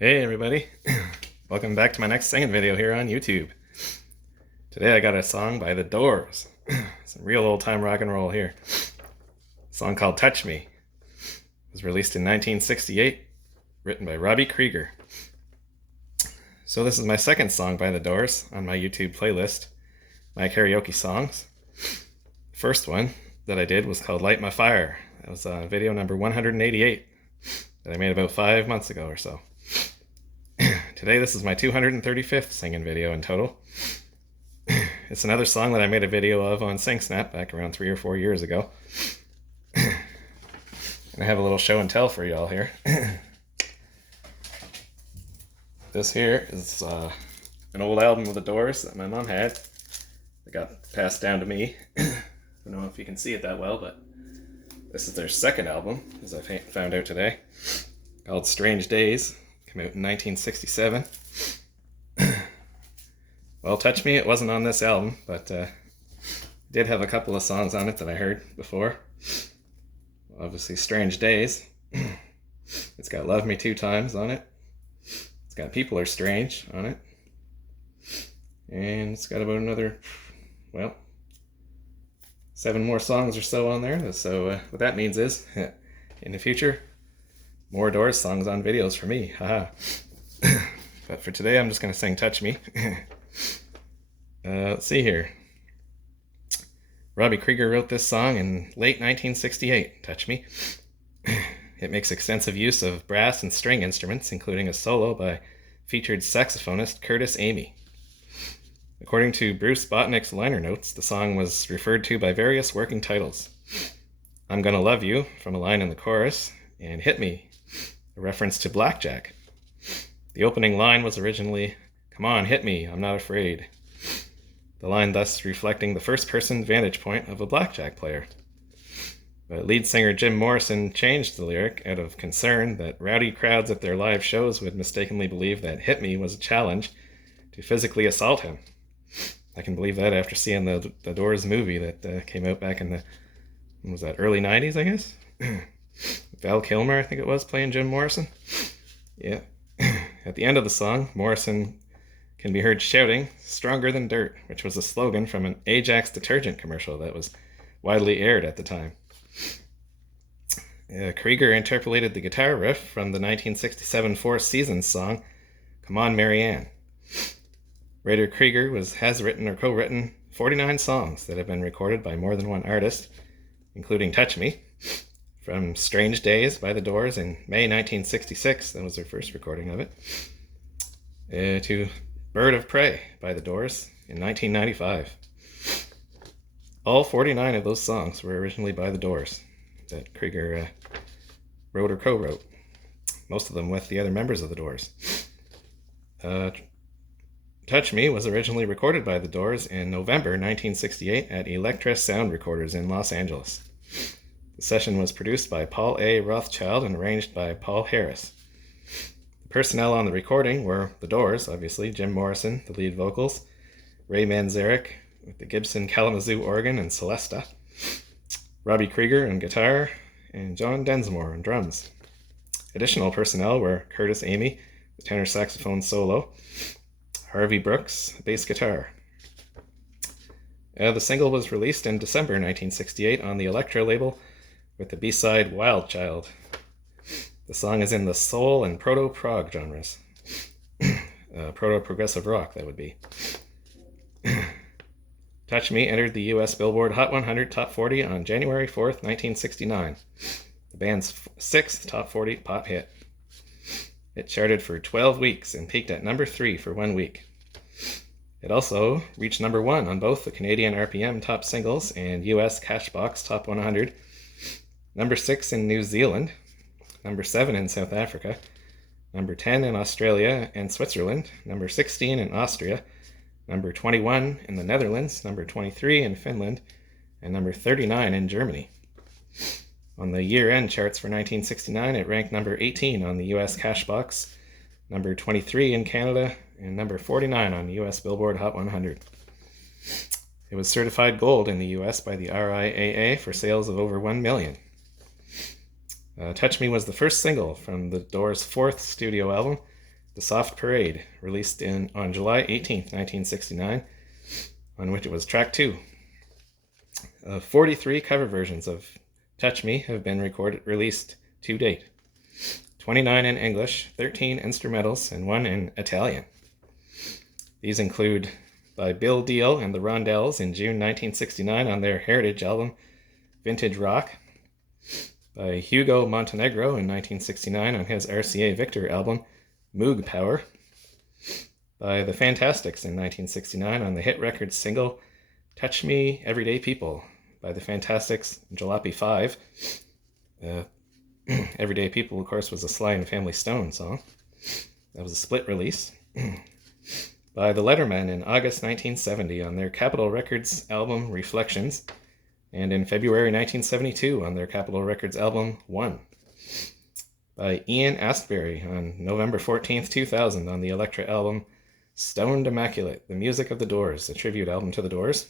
Hey everybody, welcome back to my next singing video here on YouTube. Today I got a song by The Doors. Some real old time rock and roll here. A song called Touch Me. It was released in 1968, written by Robby Krieger. So this is my second song by The Doors on my YouTube playlist, my karaoke songs. The first one that I did was called Light My Fire. That was video number 188 that I made about 5 months ago or so. Today this is my 235th singing video in total. It's another song that I made a video of on SingSnap back around 3 or 4 years ago. And I have a little show and tell for y'all here. This here is an old album of The Doors that my mom had. It got passed down to me. I don't know if you can see it that well, but this is their second album, as I found out today, called Strange Days. Came out in 1967. Well, Touch Me, it wasn't on this album, but did have a couple of songs on it that I heard before. Obviously, Strange Days. It's got Love Me Two Times on it. It's got People Are Strange on it. And it's got about another, 7 more songs or so on there. So what that means is, in the future, more Doors songs on videos for me. Haha. But for today, I'm just going to sing Touch Me. Let's see here. Robby Krieger wrote this song in late 1968, Touch Me. It makes extensive use of brass and string instruments, including a solo by featured saxophonist Curtis Amy. According to Bruce Botnick's liner notes, the song was referred to by various working titles. I'm Gonna Love You, from a line in the chorus, and Hit Me, a reference to Blackjack. The opening line was originally, Come on, hit me, I'm not afraid. The line thus reflecting the first-person vantage point of a blackjack player. But lead singer Jim Morrison changed the lyric out of concern that rowdy crowds at their live shows would mistakenly believe that Hit Me was a challenge to physically assault him. I can believe that after seeing the Doors movie that came out back in the, when was that, early 90s, I guess? Val Kilmer, I think it was, playing Jim Morrison. Yeah. At the end of the song, Morrison can be heard shouting, Stronger Than Dirt, which was a slogan from an Ajax detergent commercial that was widely aired at the time. Krieger interpolated the guitar riff from the 1967 Four Seasons song, Come On, Marianne. Writer Krieger has written or co-written 49 songs that have been recorded by more than one artist, including Touch Me, from Strange Days by The Doors in May 1966, that was their first recording of it, to Bird of Prey by The Doors in 1995. All 49 of those songs were originally by The Doors, that Krieger wrote or co-wrote, most of them with the other members of The Doors. Touch Me was originally recorded by The Doors in November 1968 at Elektra Sound Recorders in Los Angeles. The session was produced by Paul A. Rothchild and arranged by Paul Harris. The personnel on the recording were The Doors, obviously, Jim Morrison, the lead vocals, Ray Manzarek with the Gibson Kalamazoo organ and Celesta, Robby Krieger on guitar, and John Densmore on drums. Additional personnel were Curtis Amy, the tenor saxophone solo, Harvey Brooks, bass guitar. The single was released in December 1968 on the Elektra label with the B-side Wild Child. The song is in the soul and proto-prog genres. Proto-progressive rock, that would be. Touch Me entered the US Billboard Hot 100 Top 40 on January 4th, 1969. The band's 6th Top 40 pop hit. It charted for 12 weeks and peaked at number 3 for 1 week. It also reached number 1 on both the Canadian RPM Top Singles and US Cashbox Top 100, number 6 in New Zealand, number 7 in South Africa, number 10 in Australia and Switzerland, number 16 in Austria, number 21 in the Netherlands, number 23 in Finland, and number 39 in Germany. On the year-end charts for 1969, it ranked number 18 on the US Cashbox, number 23 in Canada, and number 49 on the US Billboard Hot 100. It was certified gold in the US by the RIAA for sales of over 1 million. Touch Me was the first single from The Doors' fourth studio album, The Soft Parade, released on July 18th, 1969, on which it was track 2. 43 cover versions of Touch Me have been released to date. 29 in English, 13 instrumentals, and 1 in Italian. These include by Bill Deal and the Rondells in June 1969 on their Heritage album, Vintage Rock. By Hugo Montenegro in 1969 on his RCA Victor album, Moog Power. By the Fantastics in 1969 on the hit record single, Touch Me, Everyday People, by the Fantastics, Jalopy 5. Everyday People, of course, was a Sly and Family Stone song. That was a split release. By the Lettermen in August 1970 on their Capitol Records album, Reflections, and in February 1972 on their Capitol Records album, One. By Ian Astbury on November 14th, 2000 on the Elektra album, Stoned Immaculate, The Music of the Doors, a tribute album to the Doors.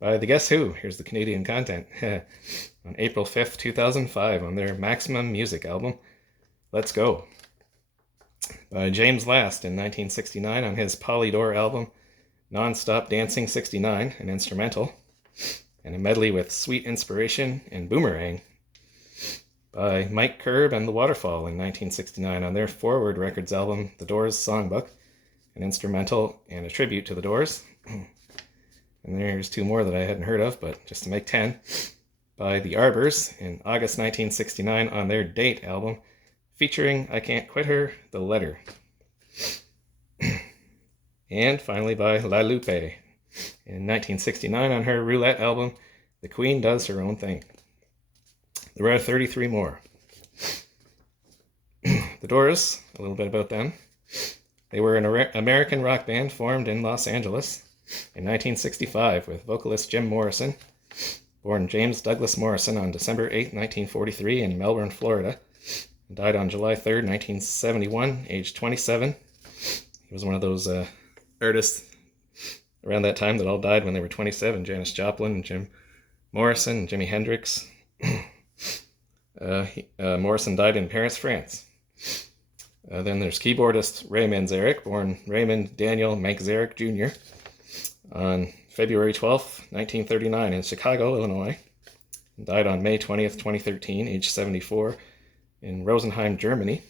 By the Guess Who, here's the Canadian content, on April 5th, 2005 on their Maximum Music album, Let's Go. By James Last in 1969 on his Polydor album, Non-Stop Dancing 69, an instrumental, and a medley with Sweet Inspiration and Boomerang. By Mike Curb and the Waterfall in 1969 on their Forward Records album, The Doors Songbook, an instrumental and a tribute to the Doors. And there's 2 more that I hadn't heard of, but just to make 10. By The Arbors in August 1969 on their Date album, featuring I Can't Quit Her, The Letter. And finally by La Lupe in 1969 on her Roulette album, The Queen Does Her Own Thing. There are 33 more. The Doors, a little bit about them. They were an American rock band formed in Los Angeles in 1965 with vocalist Jim Morrison, born James Douglas Morrison on December 8, 1943 in Melbourne, Florida, and died on July 3rd, 1971, aged 27. He was one of those artists around that time that all died when they were 27. Janis Joplin and Jim Morrison and Jimi Hendrix. Morrison died in Paris, France. Then there's keyboardist Ray Manzarek, born Raymond Daniel Manzarek Jr. on February 12th, 1939 in Chicago, Illinois. And died on May 20th, 2013, age 74, in Rosenheim, Germany.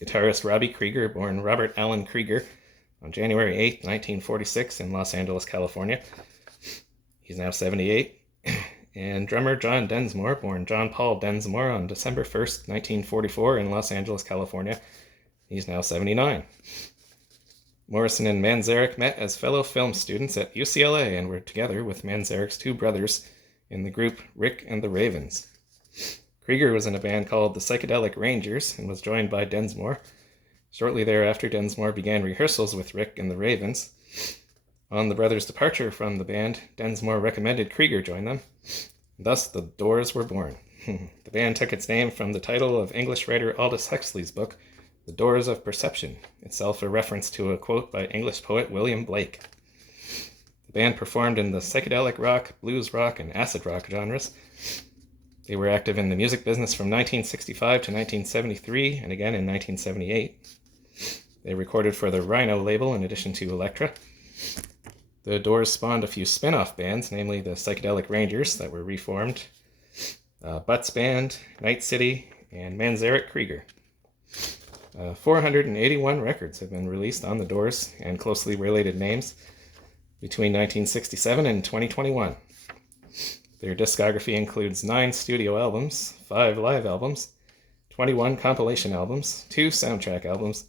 Guitarist Robby Krieger, born Robert Allen Krieger, on January 8th, 1946 in Los Angeles, California. He's now 78. And drummer John Densmore, born John Paul Densmore on December 1st, 1944 in Los Angeles, California. He's now 79. Morrison and Manzarek met as fellow film students at UCLA and were together with Manzarek's 2 brothers in the group Rick and the Ravens. Krieger was in a band called the Psychedelic Rangers and was joined by Densmore. Shortly thereafter, Densmore began rehearsals with Rick and the Ravens. On the brothers' departure from the band, Densmore recommended Krieger join them. Thus, the Doors were born. The band took its name from the title of English writer Aldous Huxley's book, The Doors of Perception, itself a reference to a quote by English poet William Blake. The band performed in the psychedelic rock, blues rock, and acid rock genres. They were active in the music business from 1965 to 1973, and again in 1978. They recorded for the Rhino label in addition to Elektra. The Doors spawned a few spin-off bands, namely the Psychedelic Rangers that were reformed, Butts Band, Night City, and Manzarek Krieger. 481 records have been released on the Doors and closely related names between 1967 and 2021. Their discography includes 9 studio albums, 5 live albums, 21 compilation albums, 2 soundtrack albums,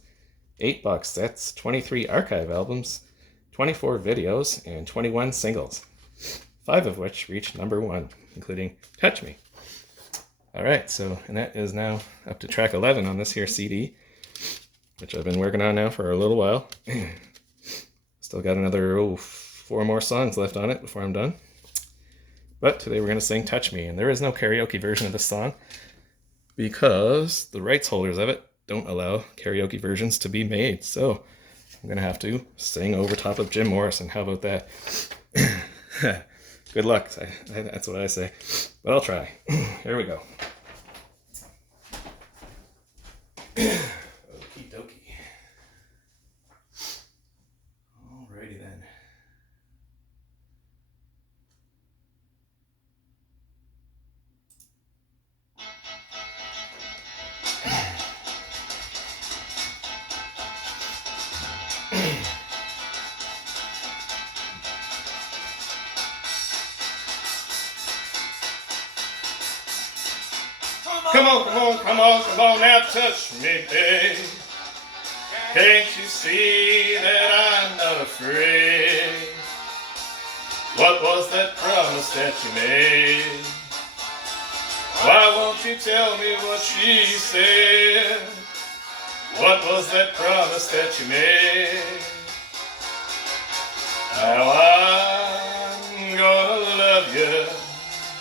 8 box sets, 23 archive albums, 24 videos, and 21 singles, 5 of which reached number 1, including Touch Me. Alright, and that is now up to track 11 on this here CD, which I've been working on now for a little while. Still got another 4 more songs left on it before I'm done. But today we're going to sing Touch Me, and there is no karaoke version of this song because the rights holders of it don't allow karaoke versions to be made, so I'm going to have to sing over top of Jim Morrison. How about that? Good luck, that's what I say. But I'll try. Here we go. Keep come on, now touch me, babe. Can't you see that I'm not afraid? What was that promise that you made? Why won't you tell me what she said? What was that promise that you made? Now I'm gonna love you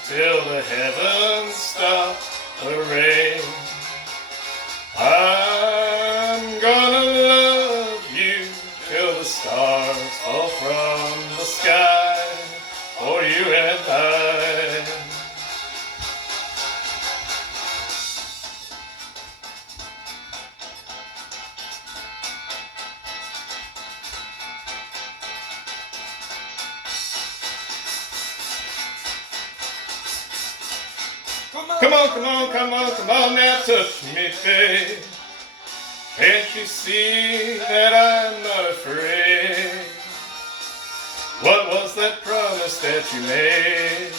till the heavens stop the rain. I'm gonna love you till the stars fall from the sky for you and I. Come on, now touch me, babe. Can't you see that I'm not afraid? What was that promise that you made?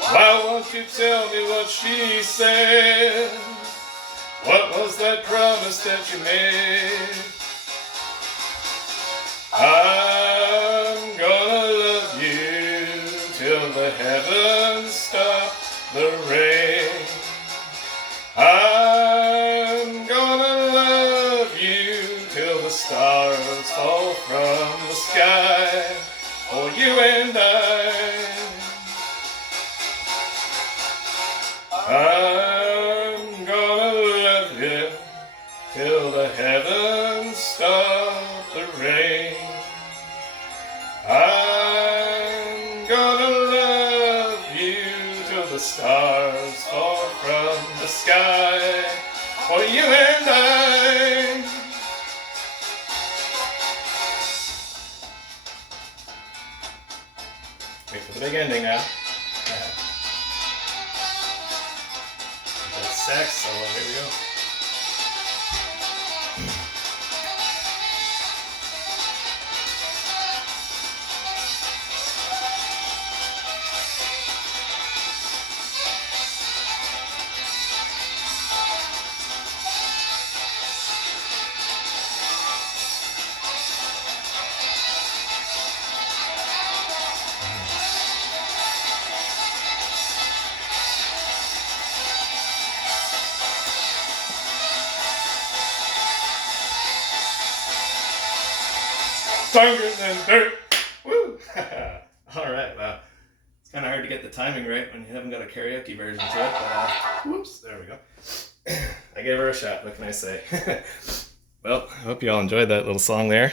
Why won't you tell me what she said? What was that promise that you made? I'm gonna love you till the heavens stop the rain. I'm gonna love you till the stars fall from the sky for you and I. I'm gonna love you till the heavens stop the rain. I'm gonna love you till the stars fall from the sky for you and I. Wait for the big ending now. That sax solo, here we go. Stronger than dirt. Woo! Alright, wow. It's kind of hard to get the timing right when you haven't got a karaoke version to it, but whoops, there we go. I gave her a shot, what can I say? Well, I hope you all enjoyed that little song there.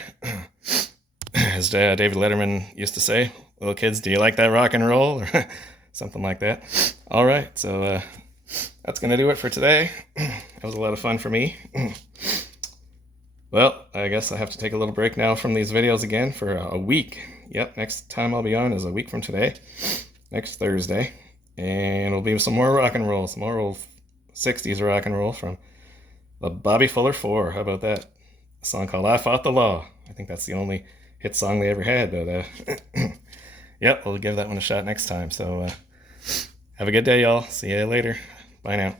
As David Letterman used to say, little kids, do you like that rock and roll? Or something like that. Alright, so that's going to do it for today. That was a lot of fun for me. Well, I guess I have to take a little break now from these videos again for a week. Yep, next time I'll be on is a week from today, next Thursday. And it'll be some more rock and roll, some more old 60s rock and roll from the Bobby Fuller 4. How about that? A song called I Fought the Law. I think that's the only hit song they ever had, but yep, we'll give that one a shot next time. So have a good day, y'all. See you later. Bye now.